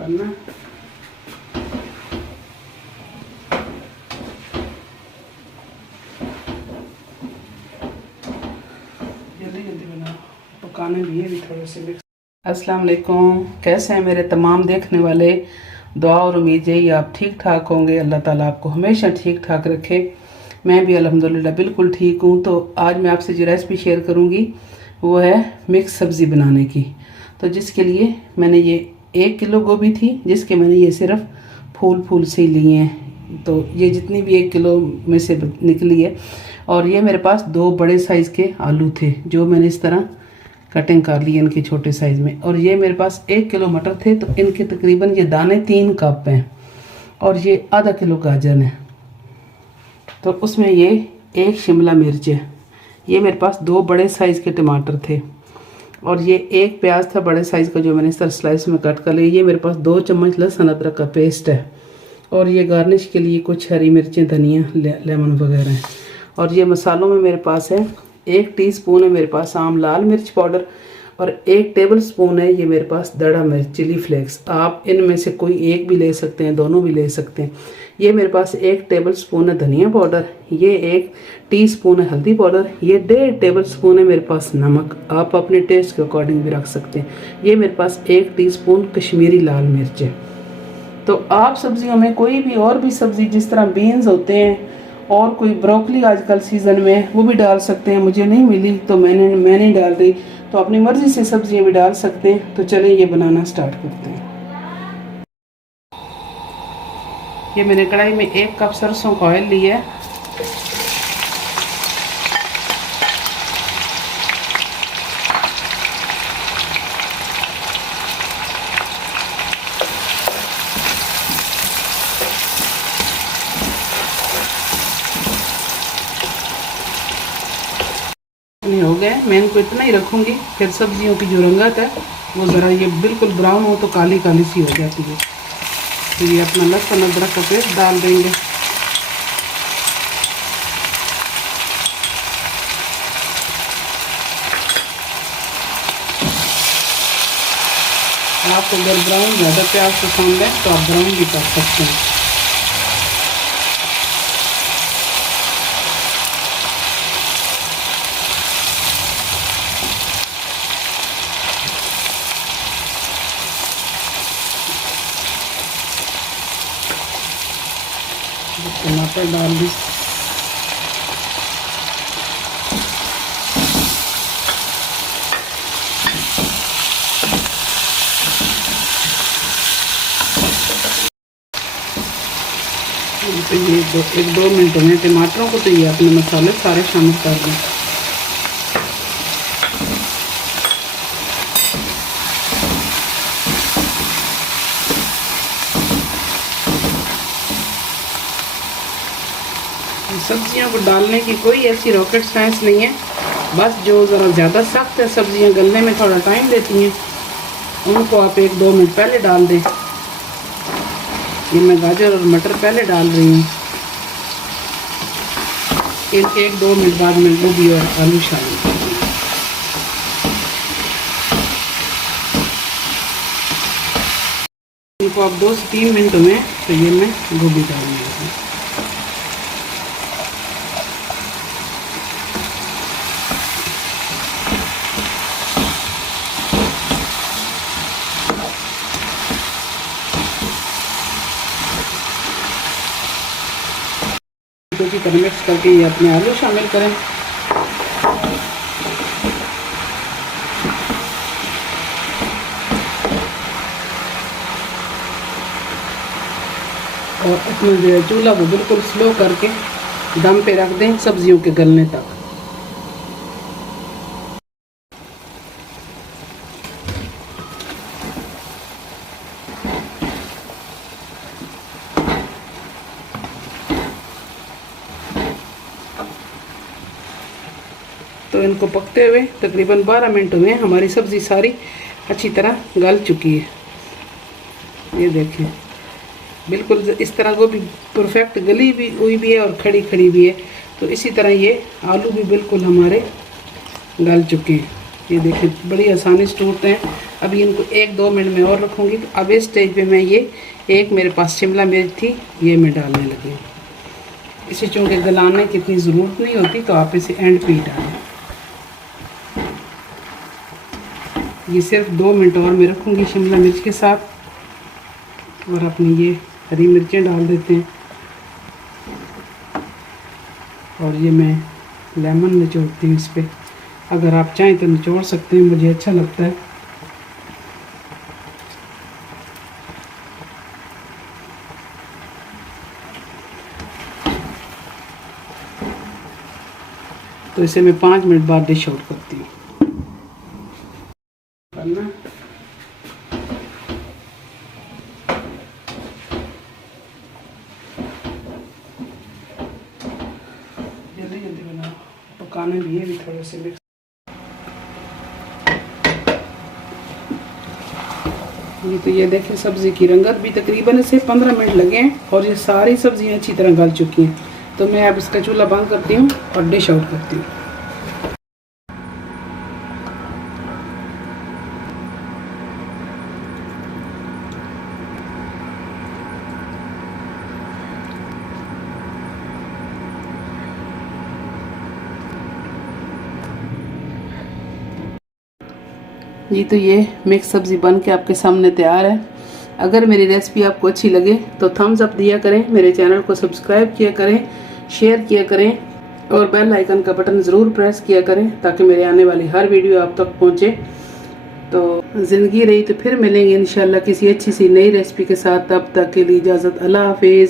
करना। जल्दी जल्दी बनाओ, पकाने भी है भी थोड़े से मिक्स। अस्सलाम वालेकुम, कैसे हैं मेरे तमाम देखने वाले। दुआ और उम्मीद यही आप ठीक ठाक होंगे। अल्लाह ताला आपको हमेशा ठीक ठाक रखे। मैं भी अल्हम्दुलिल्लाह बिल्कुल ठीक हूँ। तो आज मैं आपसे जो रेसिपी शेयर करूँगी वो है मिक्स सब्ज़ी बनाने की। तो जिसके लिए मैंने ये 1 किलो गोभी थी, जिसके मैंने ये सिर्फ फूल से ही लिए हैं। तो ये जितनी भी 1 किलो में से निकली है। और ये मेरे पास 2 बड़े साइज़ के आलू थे जो मैंने इस तरह कटिंग कर ली इनके छोटे साइज़ में। और ये मेरे पास 1 किलो मटर थे, तो इनके तकरीबन ये दाने 3 कप हैं। और ये आधा किलो गाजर है। तो उसमें ये 1 शिमला मिर्च है। ये मेरे पास 2 बड़े साइज़ के टमाटर थे। और ये 1 प्याज था बड़े साइज़ का जो मैंने इस तरह स्लाइस में कट कर लिया। ये मेरे पास 2 चम्मच लहसुन अदरक का पेस्ट है। और ये गार्निश के लिए कुछ हरी मिर्चें, धनिया, लेमन वगैरह हैं। और ये मसालों में मेरे पास है 1 टीस्पून है मेरे पास आम लाल मिर्च पाउडर। और 1 टेबल स्पून है ये मेरे पास दड़ा मिर्च चिली फ्लेक्स। आप इनमें से कोई एक भी ले सकते हैं, दोनों भी ले सकते हैं। ये मेरे पास 1 टेबल स्पून है धनिया पाउडर। ये 1 टीस्पून है हल्दी पाउडर। ये 1.5 टेबल स्पून है मेरे पास नमक। आप अपने टेस्ट के अकॉर्डिंग भी रख सकते हैं। ये मेरे पास 1 टीस्पून कश्मीरी लाल मिर्च है। तो आप सब्जियों में कोई भी और भी सब्ज़ी, जिस तरह बीन्स होते हैं और कोई ब्रोकली आजकल सीज़न में, वो भी डाल सकते हैं। मुझे नहीं मिली तो मैं नहीं डाल रही। तो अपनी मर्ज़ी से सब्जियां भी डाल सकते हैं। तो चलिए ये बनाना स्टार्ट करते हैं। ये मैंने कढ़ाई में 1 कप सरसों का ऑयल लिया है। हो गया, मैं इनको इतना ही रखूँगी। फिर सब्जियों की जो रंगत है वो ज़रा ये बिल्कुल ब्राउन हो तो काली काली सी हो जाती है। तो ये अपना लहसुन अदरक का पेस्ट डाल देंगे। आपको अगर ब्राउन ज़्यादा प्याज पसंद है तो आप ब्राउन भी कर सकते हैं। टमाटर डाल दी। तो ये 1-2 मिनट में टमाटरों को तो ये अपने मसाले सारे शामिल कर दें। सब्जियों को डालने की कोई ऐसी रॉकेट साइंस नहीं है। बस जो ज़रा ज़्यादा सख्त है, सब्जियां गलने में थोड़ा टाइम लेती हैं, उनको आप 1-2 मिनट पहले डाल दें। ये मैं गाजर और मटर पहले डाल रही हूँ। इनके 1-2 मिनट बाद में गोभी और आलू शामिल करूँगी। इनको आप 2 से 3 मिनट में तो ये मैं गोभी डालूँगी। की तरह मिक्स करके ये अपने आलू शामिल करें। और अपने जो चूल्हा को बिल्कुल स्लो करके दम पे रख दें सब्जियों के गलने तक। तो इनको पकते हुए तकरीबन 12 मिनट हुए। हमारी सब्ज़ी सारी अच्छी तरह गल चुकी है। ये देखें बिल्कुल इस तरह गोभी परफेक्ट गली भी हुई भी है और खड़ी खड़ी भी है। तो इसी तरह ये आलू भी बिल्कुल हमारे गल चुके हैं। ये देखिए बड़ी आसानी से टूटते हैं। अभी इनको 1-2 मिनट में और रखूँगी। अब इस स्टेज पे मैं ये एक मेरे पास शिमला मिर्च थी, ये मैं डालने लगी। इसे चूँकि गलाने की इतनी ज़रूरत नहीं होती तो आप इसे एंड पे ही डालें। ये सिर्फ 2 मिनट और मैं रखूँगी शिमला मिर्च के साथ। और अपनी ये हरी मिर्चें डाल देते हैं। और ये मैं लेमन निचोड़ती हूँ इस पर। अगर आप चाहें तो निचोड़ सकते हैं, मुझे अच्छा लगता है। तो इसे मैं 5 मिनट बाद डिश आउट करती हूँ। जल्दी जल्दी बनाओ, पकाने भी है भी थोड़े से मिक्स। ये तो ये देखें सब्ज़ी की रंगत भी तकरीबन इसे 15 मिनट लगे हैं और ये सारी सब्जियां अच्छी तरह गल चुकी हैं। तो मैं अब इसका चूल्हा बंद करती हूँ और डिश आउट करती हूँ। जी तो ये मिक्स सब्ज़ी बन के आपके सामने तैयार है। अगर मेरी रेसिपी आपको अच्छी लगे तो थम्स अप दिया करें, मेरे चैनल को सब्सक्राइब किया करें, शेयर किया करें और बेल आइकन का बटन ज़रूर प्रेस किया करें ताकि मेरे आने वाली हर वीडियो आप तक पहुँचे। तो ज़िंदगी रही तो फिर मिलेंगे इंशाल्लाह किसी अच्छी सी नई रेसिपी के साथ। तब तक के लिए इजाज़त, अल्लाह हाफिज़।